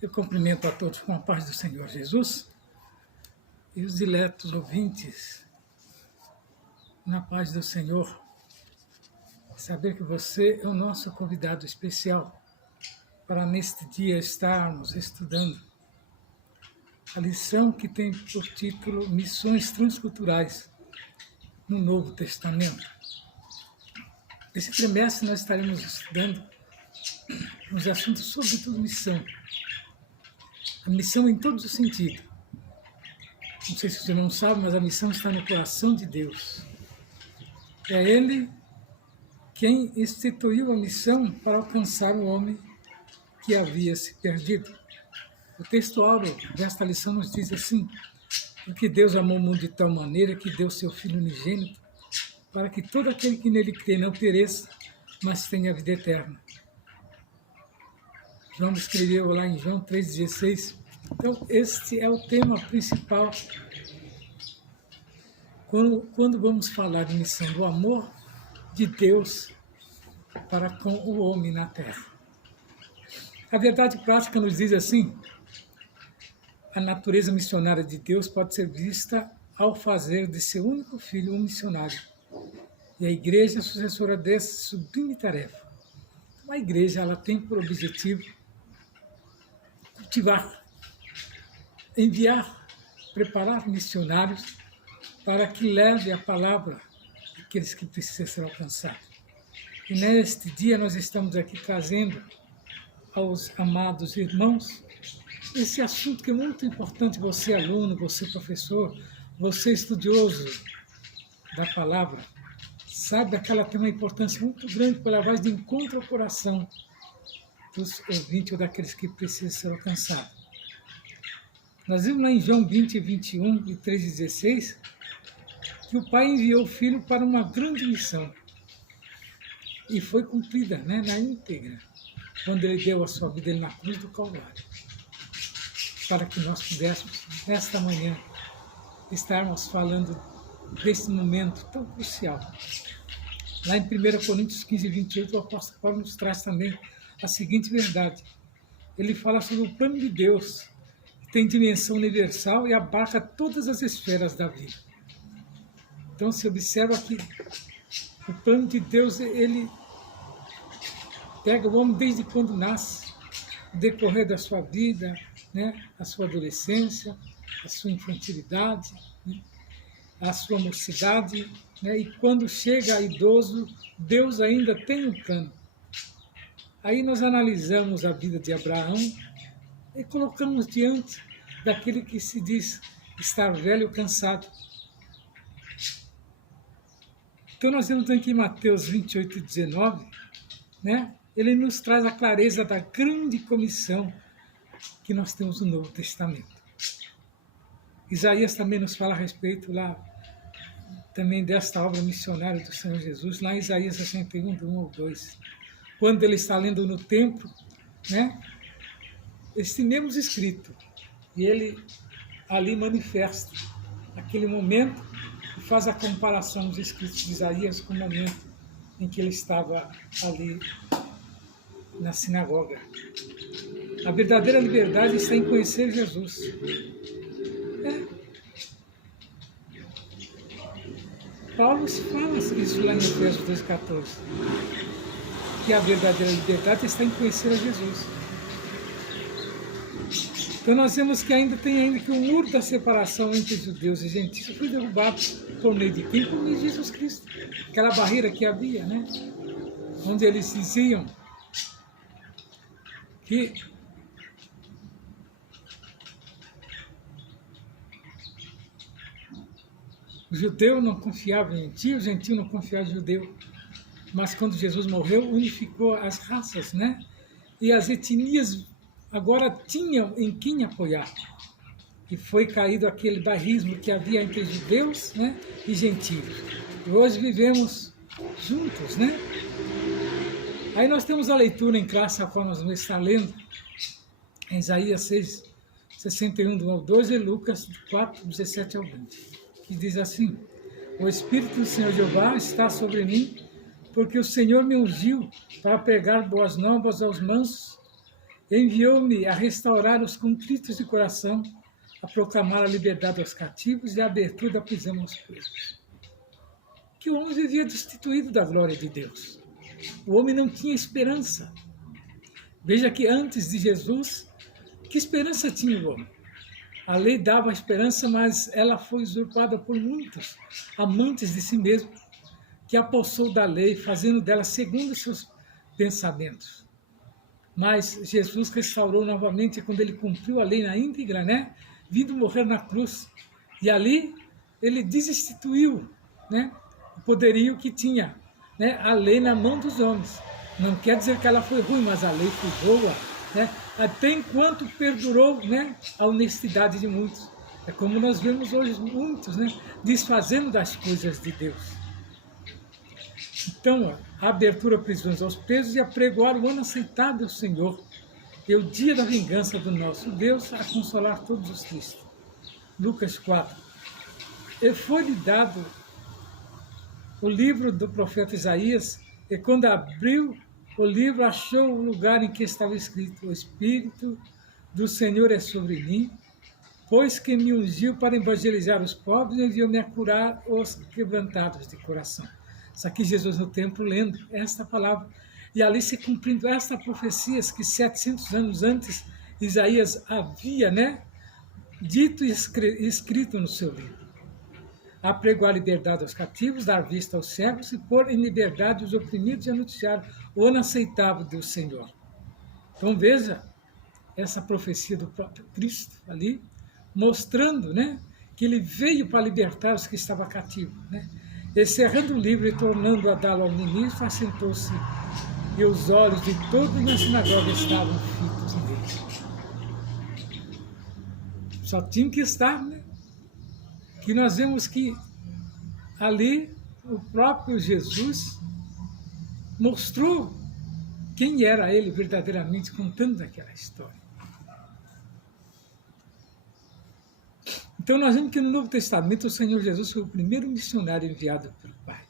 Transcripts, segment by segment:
Eu cumprimento a todos com a paz do Senhor Jesus e os diletos ouvintes na paz do Senhor. Saber que você é o nosso convidado especial para neste dia estarmos estudando a lição que tem por título Missões Transculturais no Novo Testamento. Esse trimestre nós estaremos estudando uns assuntos sobretudo missão. A missão em todos os sentidos. Não sei se você não sabe, mas a missão está no coração de Deus. É Ele quem instituiu a missão para alcançar o homem que havia se perdido. O texto áureo desta lição nos diz assim: porque Deus amou o mundo de tal maneira que deu seu Filho unigênito, para que todo aquele que nele crê não pereça, mas tenha a vida eterna. João escreveu lá em João 3,16. Então, este é o tema principal quando vamos falar de missão, do amor de Deus para com o homem na terra. A verdade prática nos diz assim: a natureza missionária de Deus pode ser vista ao fazer de seu único filho um missionário. E a igreja é sucessora dessa sublime tarefa. A igreja ela tem por objetivo cultivar, enviar, preparar missionários para que leve a palavra àqueles que precisam ser alcançados. E neste dia nós estamos aqui trazendo aos amados irmãos esse assunto que é muito importante, você aluno, você professor, você estudioso da palavra, sabe que ela tem uma importância muito grande para levar de encontro ao coração dos ouvintes ou daqueles que precisam ser alcançados. Nós vimos lá em João 20, 21 e 3, 16, que o Pai enviou o Filho para uma grande missão. E foi cumprida, na íntegra, quando Ele deu a sua vida na cruz do Calvário. Para que nós pudéssemos, nesta manhã, estarmos falando desse momento tão crucial. Lá em 1 Coríntios 15, 28, o apóstolo Paulo nos traz também a seguinte verdade. Ele fala sobre o plano de Deus, que tem dimensão universal e abarca todas as esferas da vida. Então se observa que o plano de Deus, ele pega o homem desde quando nasce, no decorrer da sua vida, a sua adolescência, a sua infantilidade, a sua mocidade, e quando chega a idoso, Deus ainda tem um plano. Aí nós analisamos a vida de Abraão e colocamos diante daquele que se diz estar velho e cansado. Então nós vemos aqui em Mateus 28, 19, ele nos traz a clareza da grande comissão que nós temos no Novo Testamento. Isaías também nos fala a respeito lá também desta obra missionária do Senhor Jesus, lá em Isaías 61, do 1 ao 2. Quando ele está lendo no templo, este mesmo escrito, e ele ali manifesta aquele momento e faz a comparação dos escritos de Isaías com o momento em que ele estava ali na sinagoga. A verdadeira liberdade está em conhecer Jesus. Paulo fala isso lá em Efésios 2,14. Que a verdadeira liberdade está em conhecer a Jesus. Então nós vemos que ainda tem que o muro da separação entre judeus e gentios foi derrubado por meio de quem? Por meio de Jesus Cristo. Aquela barreira que havia, onde eles diziam que o judeu não confiava em gentio, o gentio não confiava em judeu. Mas quando Jesus morreu, unificou as raças, E as etnias agora tinham em quem apoiar. E foi caído aquele barrismo que havia entre judeus, e gentios. E hoje vivemos juntos, Aí nós temos a leitura em classe, a qual nós vamos estar lendo, em Isaías 6, 61, do 1 ao 2, e Lucas 4, 17 ao 20, que diz assim: o Espírito do Senhor Jeová está sobre mim, porque o Senhor me ungiu para pregar boas novas aos mansos, Enviou-me a restaurar os contritos de coração, a proclamar a liberdade aos cativos e a abertura da prisão aos presos. Que o homem vivia destituído da glória de Deus. O homem não tinha esperança. Veja que antes de Jesus, que esperança tinha o homem? A lei dava esperança, mas ela foi usurpada por muitos amantes de si mesmo, que apossou da lei, fazendo dela segundo os seus pensamentos. Mas Jesus restaurou novamente quando ele cumpriu a lei na íntegra, né? Vindo morrer na cruz. E ali ele desinstituiu, né, o poderio que tinha, né, a lei na mão dos homens. Não quer dizer que ela foi ruim, mas a lei foi boa, né, até enquanto perdurou, né, a honestidade de muitos. É como nós vemos hoje muitos, né, desfazendo das coisas de Deus. Então, a abertura a prisões aos presos e apregoar o ano aceitável do Senhor, e o dia da vingança do nosso Deus, a consolar todos os tristes. Lucas 4. E foi-lhe dado o livro do profeta Isaías, e quando abriu o livro, achou o lugar em que estava escrito: o Espírito do Senhor é sobre mim, pois que me ungiu para evangelizar os pobres e enviou-me a curar os quebrantados de coração. Isso aqui Jesus no templo lendo esta palavra. E ali se cumprindo esta profecia que 700 anos antes Isaías havia, né, dito e escrito no seu livro. Apregoar a liberdade aos cativos, dar vista aos cegos e pôr em liberdade os oprimidos e anunciar o ano aceitável do Senhor. Então veja essa profecia do próprio Cristo ali, mostrando, né, que ele veio para libertar os que estavam cativos, né? Encerrando o livro e tornando a dá-lo ao ministro, assentou-se, e os olhos de todos na sinagoga estavam fitos nele. Só tinha que estar, né? Que nós vemos que ali o próprio Jesus mostrou quem era ele verdadeiramente, contando aquela história. Então nós vemos que no Novo Testamento o Senhor Jesus foi o primeiro missionário enviado pelo Pai.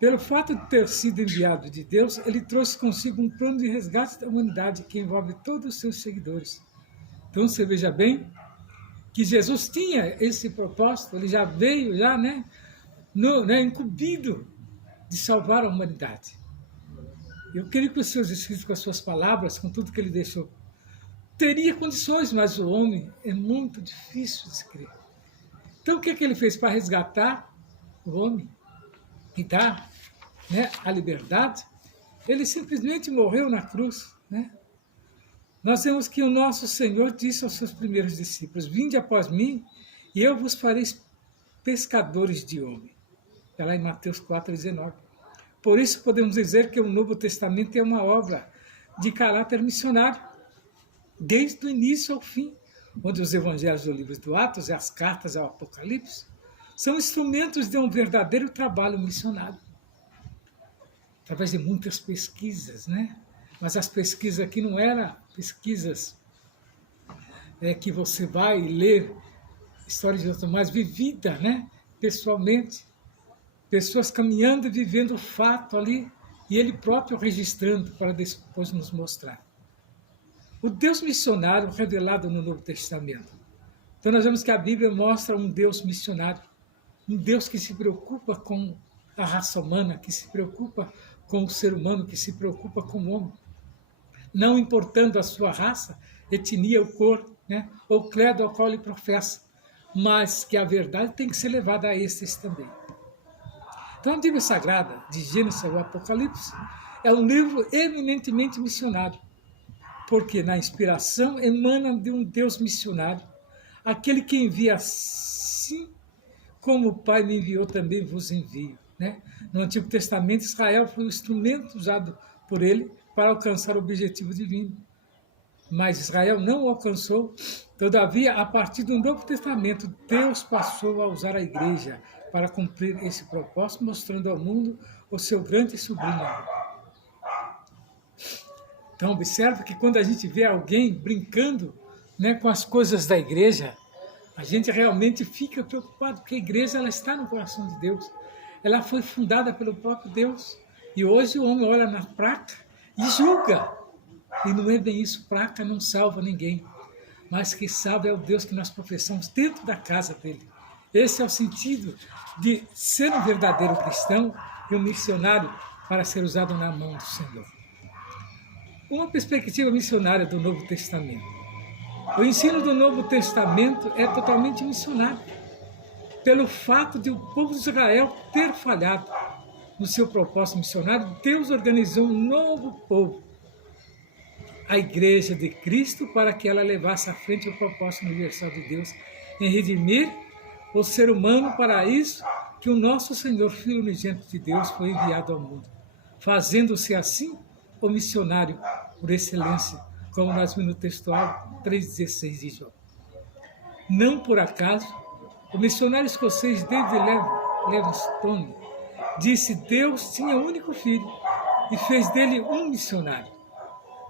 Pelo fato de ter sido enviado de Deus, ele trouxe consigo um plano de resgate da humanidade que envolve todos os seus seguidores. Então você veja bem que Jesus tinha esse propósito, ele já veio, né, incumbido de salvar a humanidade. Eu queria que os seus escritos, com as suas palavras, com tudo que ele deixou, teria condições, mas o homem é muito difícil de crer. Então o que ele fez para resgatar o homem e dar, né, a liberdade? Ele simplesmente morreu na cruz, né? Nós vemos que o nosso Senhor disse aos seus primeiros discípulos: vinde após mim e eu vos farei pescadores de homem. Está lá em Mateus 4,19. Por isso podemos dizer que o Novo Testamento é uma obra de caráter missionário, desde o início ao fim, onde os evangelhos do livro do Atos e as cartas ao Apocalipse são instrumentos de um verdadeiro trabalho missionário. Através de muitas pesquisas, né? Mas as pesquisas aqui não eram pesquisas que você vai ler histórias de outros, mas vivida, né, pessoalmente. Pessoas caminhando e vivendo o fato ali, e ele próprio registrando para depois nos mostrar. O Deus missionário revelado no Novo Testamento. Então nós vemos que a Bíblia mostra um Deus missionário, um Deus que se preocupa com a raça humana, que se preocupa com o ser humano, que se preocupa com o homem. Não importando a sua raça, etnia ou cor, né, ou credo ao qual ele professa, mas que a verdade tem que ser levada a esses também. Então a Bíblia Sagrada, de Gênesis ao Apocalipse, é um livro eminentemente missionário, porque na inspiração emana de um Deus missionário, aquele que envia assim como o Pai me enviou, também vos envio. Né? No Antigo Testamento, Israel foi o instrumento usado por ele para alcançar o objetivo divino. Mas Israel não o alcançou. Todavia, a partir do Novo Testamento, Deus passou a usar a igreja para cumprir esse propósito, mostrando ao mundo o seu grande e sublime amor. Então, observe que quando a gente vê alguém brincando, né, com as coisas da igreja, a gente realmente fica preocupado, porque a igreja ela está no coração de Deus. Ela foi fundada pelo próprio Deus. E hoje o homem olha na placa e julga. E não é bem isso, placa não salva ninguém, mas que salva é o Deus que nós professamos dentro da casa dele. Esse é o sentido de ser um verdadeiro cristão e um missionário para ser usado na mão do Senhor. Uma perspectiva missionária do Novo Testamento. O ensino do Novo Testamento é totalmente missionário, pelo fato de o povo de Israel ter falhado no seu propósito missionário. Deus organizou um novo povo, a Igreja de Cristo, para que ela levasse à frente o propósito universal de Deus em redimir o ser humano. Para isso que o nosso Senhor, Filho unigênito de Deus, foi enviado ao mundo, fazendo-se assim o missionário por excelência, como nós vimos no textual 3,16 de João. Não por acaso, o missionário escocês David Livingstone disse: Deus tinha um único filho e fez dele um missionário.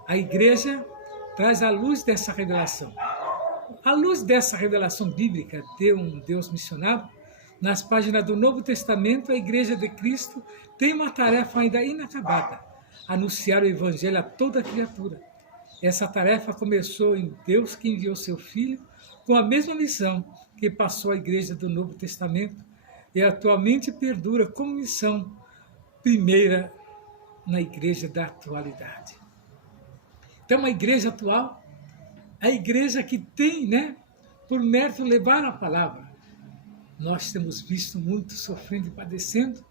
A igreja traz a luz dessa revelação. A luz dessa revelação bíblica de um Deus missionário, nas páginas do Novo Testamento, a Igreja de Cristo tem uma tarefa ainda inacabada: anunciar o Evangelho a toda criatura. Essa tarefa começou em Deus, que enviou seu Filho com a mesma missão que passou a Igreja do Novo Testamento e atualmente perdura como missão primeira na Igreja da atualidade. Então, a Igreja atual, a Igreja que tem, por mérito, levar a palavra. Nós temos visto muito sofrendo e padecendo,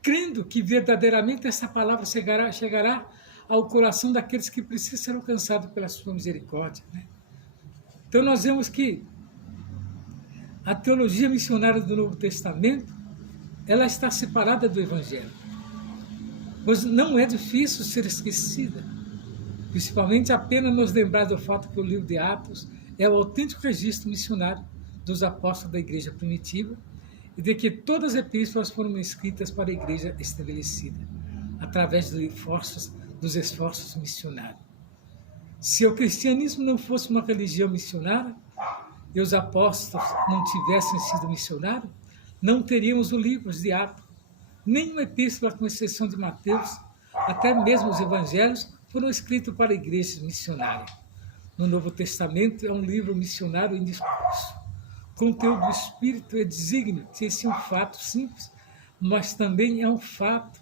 crendo que verdadeiramente essa palavra chegará ao coração daqueles que precisam ser alcançados pela sua misericórdia. Então nós vemos que a teologia missionária do Novo Testamento, ela está separada do Evangelho. Pois não é difícil ser esquecida, principalmente apenas nos lembrar do fato que o livro de Atos é o autêntico registro missionário dos apóstolos da igreja primitiva e de que todas as epístolas foram escritas para a igreja estabelecida, através dos esforços missionários. Se o cristianismo não fosse uma religião missionária e os apóstolos não tivessem sido missionários, não teríamos o livro de Atos, nenhuma epístola, com exceção de Mateus, até mesmo os evangelhos, foram escritos para igrejas missionárias. No Novo Testamento é um livro missionário em discurso. Conteúdo do Espírito é desígnio de esse um fato simples, mas também é um fato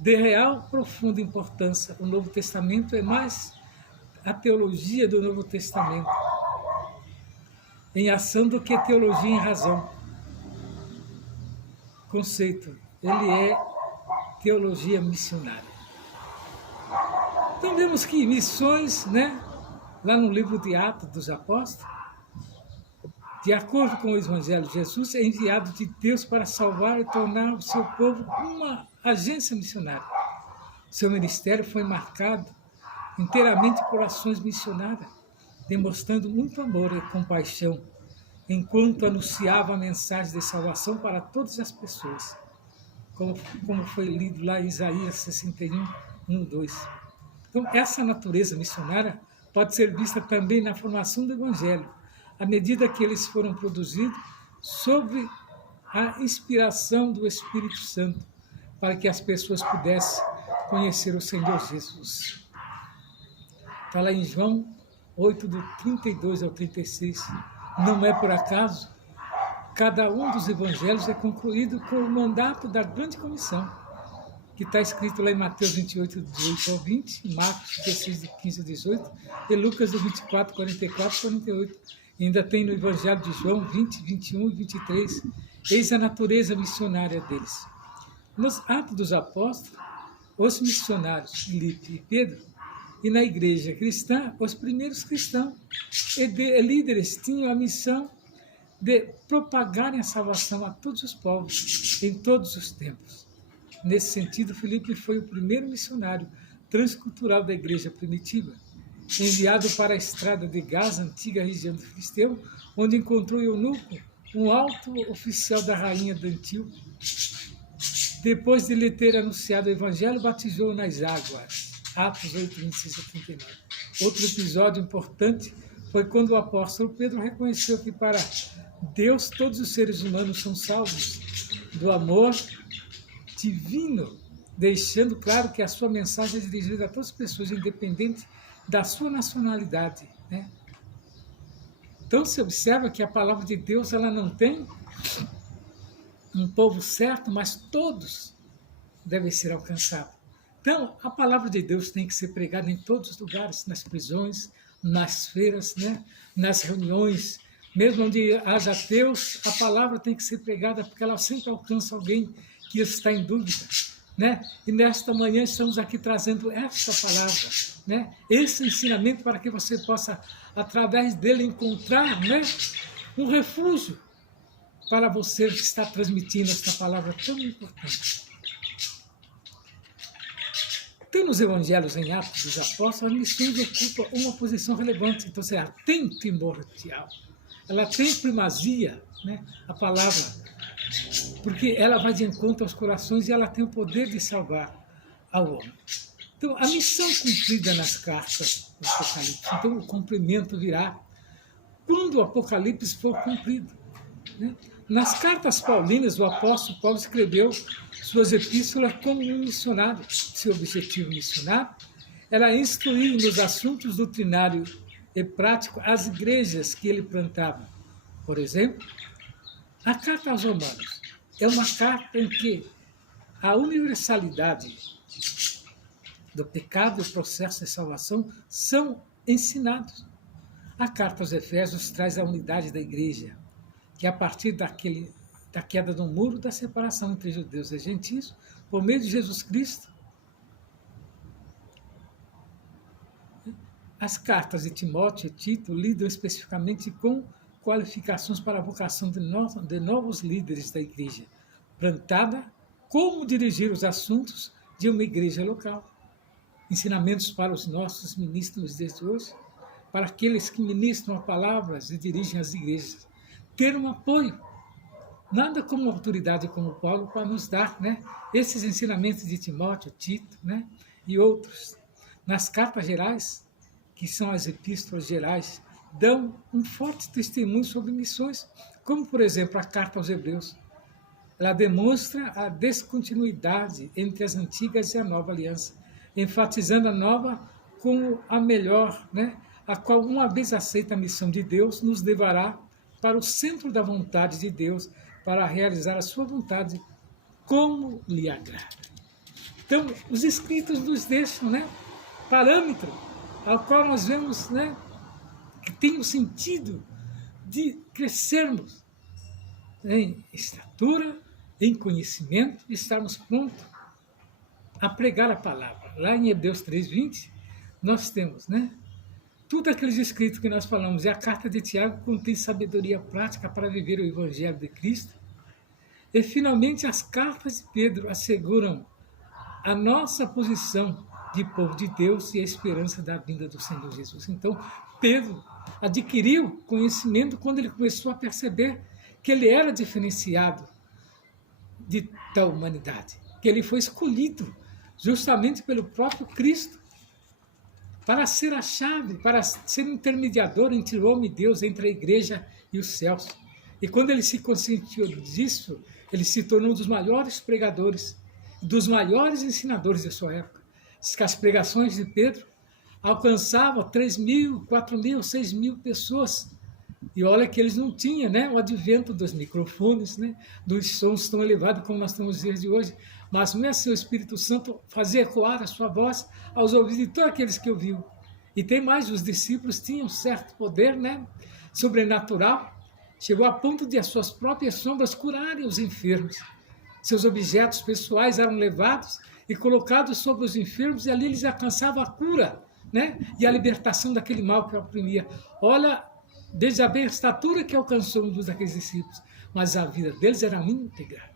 de real profunda importância. O Novo Testamento é mais a teologia do Novo Testamento em ação do que teologia em razão. Conceito, ele é teologia missionária. Então vemos que missões, lá no livro de Atos dos Apóstolos, de acordo com o Evangelho de Jesus, é enviado de Deus para salvar e tornar o seu povo uma agência missionária. Seu ministério foi marcado inteiramente por ações missionárias, demonstrando muito amor e compaixão, enquanto anunciava a mensagem de salvação para todas as pessoas, como foi lido lá em Isaías 61, 1, 2. Então, essa natureza missionária pode ser vista também na formação do Evangelho, à medida que eles foram produzidos sob a inspiração do Espírito Santo, para que as pessoas pudessem conhecer o Senhor Jesus. Está lá em João 8, do 32 ao 36. Não é por acaso, cada um dos evangelhos é concluído com o mandato da grande comissão, que está escrito lá em Mateus 28, 18 ao 20, Marcos 16, de 15 a 18, e Lucas do 24, 44 e 48. E ainda tem no Evangelho de João 20, 21 e 23. Eis a natureza missionária deles. Nos Atos dos Apóstolos, os missionários Filipe e Pedro, e na igreja cristã, os primeiros cristãos e líderes tinham a missão de propagarem a salvação a todos os povos, em todos os tempos. Nesse sentido, Filipe foi o primeiro missionário transcultural da igreja primitiva, enviado para a estrada de Gaza, antiga região do Filisteu, onde encontrou Eunuco, um alto oficial da rainha de Antíoco. Depois de lhe ter anunciado o evangelho, batizou nas águas. Atos 8, 26 a 39. Outro episódio importante foi quando o apóstolo Pedro reconheceu que para Deus todos os seres humanos são salvos do amor divino deixando claro que a sua mensagem é dirigida a todas as pessoas, independente da sua nacionalidade, né? Então se observa que a palavra de Deus ela não tem um povo certo, mas todos devem ser alcançados. Então a palavra de Deus tem que ser pregada em todos os lugares, nas prisões, nas feiras, né? Nas reuniões, mesmo onde haja ateus, a palavra tem que ser pregada porque ela sempre alcança alguém que está em dúvida, né? E nesta manhã estamos aqui trazendo esta palavra, né? Esse ensinamento para que você possa, através dele, encontrar, né, um refúgio para você que está transmitindo esta palavra tão importante. Então, nos evangelhos em Atos dos Apóstolos, a missão ocupa uma posição relevante. Então, ela tem primordial, ela tem primazia, né, a palavra, porque ela vai de encontro aos corações e ela tem o poder de salvar ao homem. Então, a missão cumprida nas cartas do Apocalipse, então o cumprimento virá quando o Apocalipse for cumprido, né? Nas cartas paulinas, o apóstolo Paulo escreveu suas epístolas como um missionário. Seu objetivo missionário era instruir nos assuntos doutrinários e práticos as igrejas que ele plantava. Por exemplo, a carta aos Romanos é uma carta em que a universalidade do pecado e o processo de salvação são ensinados. A carta aos Efésios traz a unidade da igreja, que a partir da queda do muro da separação entre judeus e gentios, por meio de Jesus Cristo. As cartas de Timóteo e Tito lidam especificamente com qualificações para a vocação de novos líderes da igreja, plantada, como dirigir os assuntos de uma igreja local. Ensinamentos para os nossos ministros desde hoje, para aqueles que ministram a palavras e dirigem as igrejas. Ter um apoio, nada como uma autoridade como Paulo para nos dar, né, esses ensinamentos de Timóteo, Tito, né, e outros. Nas cartas gerais, que são as epístolas gerais, dão um forte testemunho sobre missões, como, por exemplo, a carta aos Hebreus. Ela demonstra a descontinuidade entre as antigas e a nova aliança, enfatizando a nova como a melhor, né, a qual, uma vez aceita a missão de Deus, nos levará para o centro da vontade de Deus, para realizar a sua vontade como lhe agrada. Então, os escritos nos deixam, né, parâmetro ao qual nós vemos, né, que tem o sentido de crescermos em estatura, em conhecimento, e estarmos prontos a pregar a palavra. Lá em Hebreus 3:20, nós temos, né, tudo aqueles escritos que nós falamos. E a carta de Tiago contém sabedoria prática para viver o Evangelho de Cristo. E, finalmente, as cartas de Pedro asseguram a nossa posição de povo de Deus e a esperança da vinda do Senhor Jesus. Então, Pedro adquiriu conhecimento quando ele começou a perceber que ele era diferenciado da humanidade, que ele foi escolhido justamente pelo próprio Cristo para ser a chave, para ser intermediador entre o homem e Deus, entre a igreja e os céus. E quando ele se conscientizou disso, ele se tornou um dos maiores pregadores, dos maiores ensinadores da sua época. Diz que as pregações de Pedro alcançavam 3.000, 4.000, 6.000 pessoas. E olha que eles não tinham, né, o advento dos microfones, né, dos sons tão elevados como nós estamos dias de hoje, mas mesmo assim o Espírito Santo fazia ecoar a sua voz aos ouvidos de todos aqueles que ouviam. E tem mais, os discípulos tinham certo poder, né, sobrenatural, chegou a ponto de as suas próprias sombras curarem os enfermos. Seus objetos pessoais eram levados e colocados sobre os enfermos, e ali eles alcançavam a cura, né, e a libertação daquele mal que oprimia. Olha, desde a estatura que alcançou um dos daqueles discípulos, mas a vida deles era íntegra.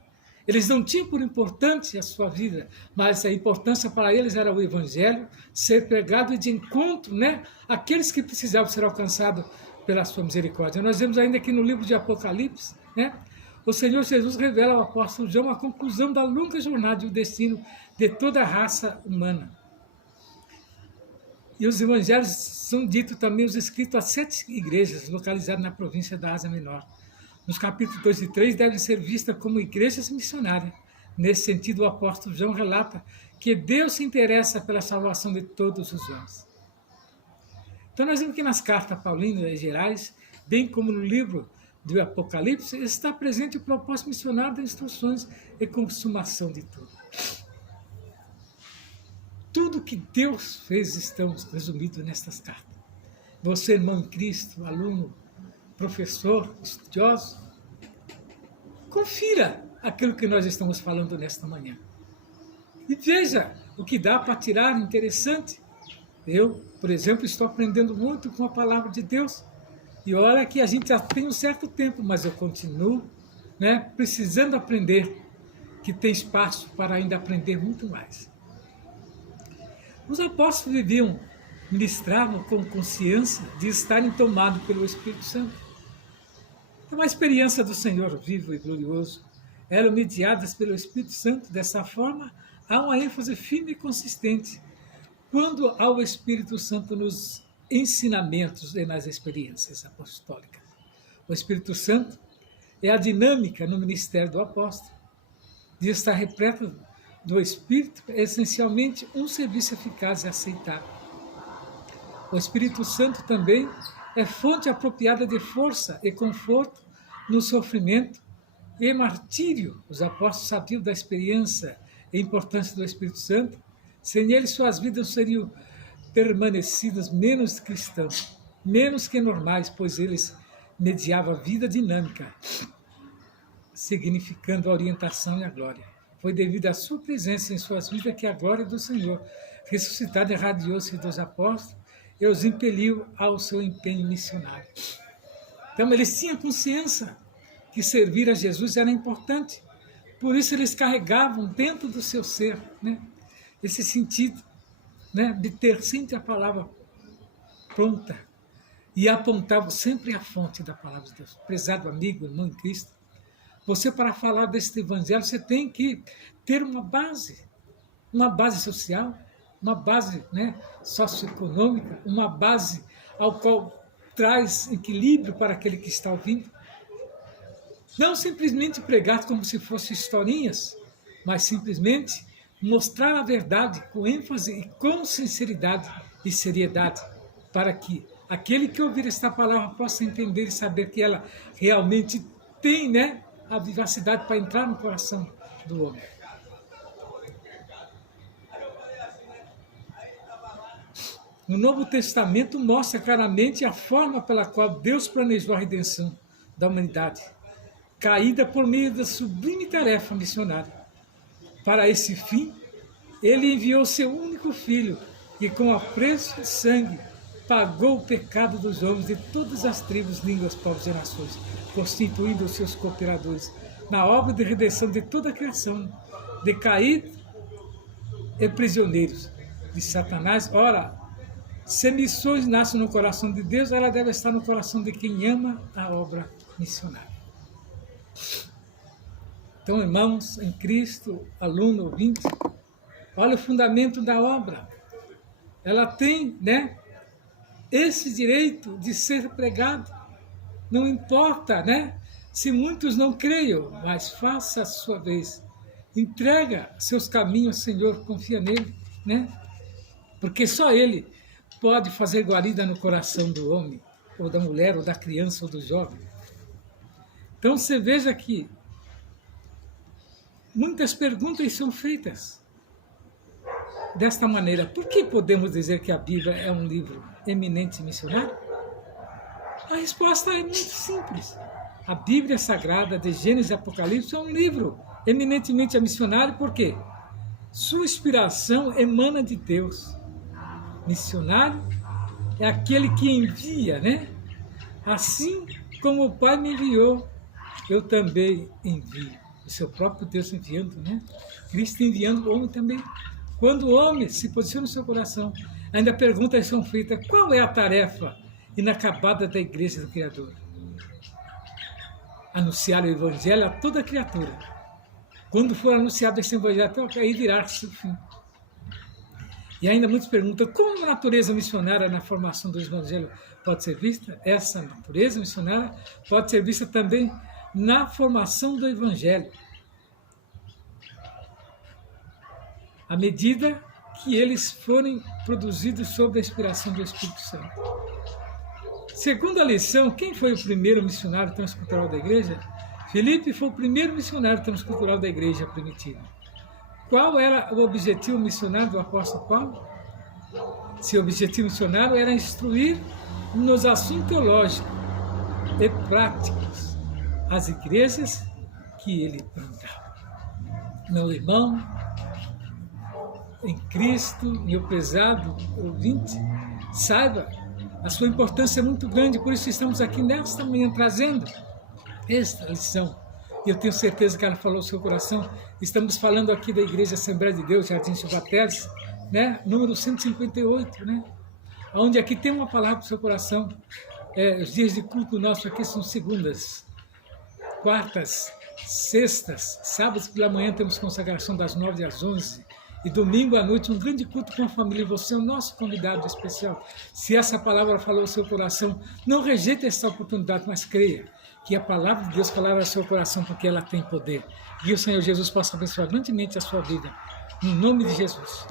Eles não tinham por importante a sua vida, mas a importância para eles era o Evangelho ser pregado e de encontro, né, àqueles que precisavam ser alcançados pela sua misericórdia. Nós vemos ainda aqui no livro de Apocalipse, né, o Senhor Jesus revela ao apóstolo João a conclusão da longa jornada e o destino de toda a raça humana. E os evangelhos são ditos também os escritos a 7 igrejas localizadas na província da Ásia Menor. Nos capítulos 2 e 3 devem ser vistas como igrejas missionárias, Nesse sentido, o apóstolo João relata que Deus se interessa pela salvação de todos os homens. Então nós vemos que nas cartas paulinas e gerais, bem como no livro do Apocalipse, está presente o propósito missionário das instruções e consumação de tudo. Tudo que Deus fez estamos resumidos nestas cartas. Você, irmão em Cristo, aluno, professor, estudioso, confira aquilo que nós estamos falando nesta manhã. E veja o que dá para tirar interessante. Eu, por exemplo, estou aprendendo muito com a palavra de Deus. E olha que a gente já tem um certo tempo, mas eu continuo, precisando aprender, que tem espaço para ainda aprender muito mais. Os apóstolos viviam, ministravam com consciência de estarem tomados pelo Espírito Santo. Então a experiência do Senhor vivo e glorioso eram mediadas pelo Espírito Santo. Dessa forma, há uma ênfase firme e consistente quando ao Espírito Santo nos ensinamentos e nas experiências apostólicas. O Espírito Santo é a dinâmica no ministério do apóstolo, de estar repleto do Espírito, é essencialmente um serviço eficaz e aceitável. O Espírito Santo também é fonte apropriada de força e conforto no sofrimento e martírio. Os apóstolos sabiam da experiência e importância do Espírito Santo. Sem ele, suas vidas seriam permanecidas menos cristãs, menos que normais, pois eles mediavam a vida dinâmica, significando a orientação e a glória. Foi devido à sua presença em suas vidas que a glória do Senhor, ressuscitada, irradiou-se dos apóstolos e os impeliu ao seu empenho missionário. Então, eles tinham consciência que servir a Jesus era importante. Por isso, eles carregavam dentro do seu ser, esse sentido, de ter sempre a palavra pronta e apontavam sempre a fonte da palavra de Deus. Prezado amigo, irmão em Cristo, você, para falar deste evangelho, você tem que ter uma base social, uma base socioeconômica, uma base ao qual traz equilíbrio para aquele que está ouvindo. Não simplesmente pregar como se fossem historinhas, mas simplesmente mostrar a verdade com ênfase e com sinceridade e seriedade, para que aquele que ouvir esta palavra possa entender e saber que ela realmente tem, a vivacidade para entrar no coração do homem. No Novo Testamento mostra claramente a forma pela qual Deus planejou a redenção da humanidade, caída por meio da sublime tarefa missionária. Para esse fim, ele enviou seu único filho, que com a preço de sangue pagou o pecado dos homens de todas as tribos, línguas, povos e nações, constituindo os seus cooperadores na obra de redenção de toda a criação, de caídos e prisioneiros de Satanás. Ora, se missões nascem no coração de Deus, ela deve estar no coração de quem ama a obra missionária. Então, irmãos em Cristo, aluno, ouvinte, olha o fundamento da obra. Ela tem, esse direito de ser pregado. Não importa, se muitos não creiam, mas faça a sua vez. Entrega seus caminhos ao Senhor, confia nele, Porque só ele pode fazer guarida no coração do homem, ou da mulher, ou da criança, ou do jovem. Então você veja que muitas perguntas são feitas desta maneira. Por que podemos dizer que a Bíblia é um livro eminente missionário? A resposta é muito simples. A Bíblia Sagrada, de Gênesis e Apocalipse, é um livro eminentemente missionário, por quê? Sua inspiração emana de Deus. Missionário é aquele que envia, Assim como o Pai me enviou, eu também envio. O seu próprio Deus enviando, Cristo enviando o homem também. Quando o homem se posiciona no seu coração, ainda perguntas são feitas: qual é a tarefa inacabada da igreja do Criador? Anunciar o Evangelho a toda criatura. Quando for anunciado esse Evangelho, aí dirá-se o fim. E ainda muitos perguntam: como a natureza missionária na formação do Evangelho pode ser vista? Essa natureza missionária pode ser vista também na formação do Evangelho. à medida que eles forem produzidos sob a inspiração do Espírito Santo. Segunda lição, quem foi o primeiro missionário transcultural da igreja? Filipe foi o primeiro missionário transcultural da igreja primitiva. Qual era o objetivo missionário do apóstolo Paulo? Seu objetivo missionário era instruir nos assuntos teológicos e práticos as igrejas que ele plantava. Meu irmão, em Cristo, meu prezado ouvinte, saiba, a sua importância é muito grande, por isso estamos aqui nesta manhã trazendo esta lição. E eu tenho certeza que ela falou no seu coração. Estamos falando aqui da Igreja Assembleia de Deus, Jardim Silva Teles, né? Número 158, né? Onde aqui tem uma palavra para o seu coração. Os dias de culto nosso aqui são segundas, quartas, sextas, sábados pela manhã temos consagração das 9 às 11 e domingo à noite um grande culto com a família. Você é o nosso convidado especial. Se essa palavra falou ao seu coração, não rejeite essa oportunidade, mas creia que a palavra de Deus falará ao seu coração, porque ela tem poder. E o Senhor Jesus possa abençoar grandemente a sua vida. No nome de Jesus.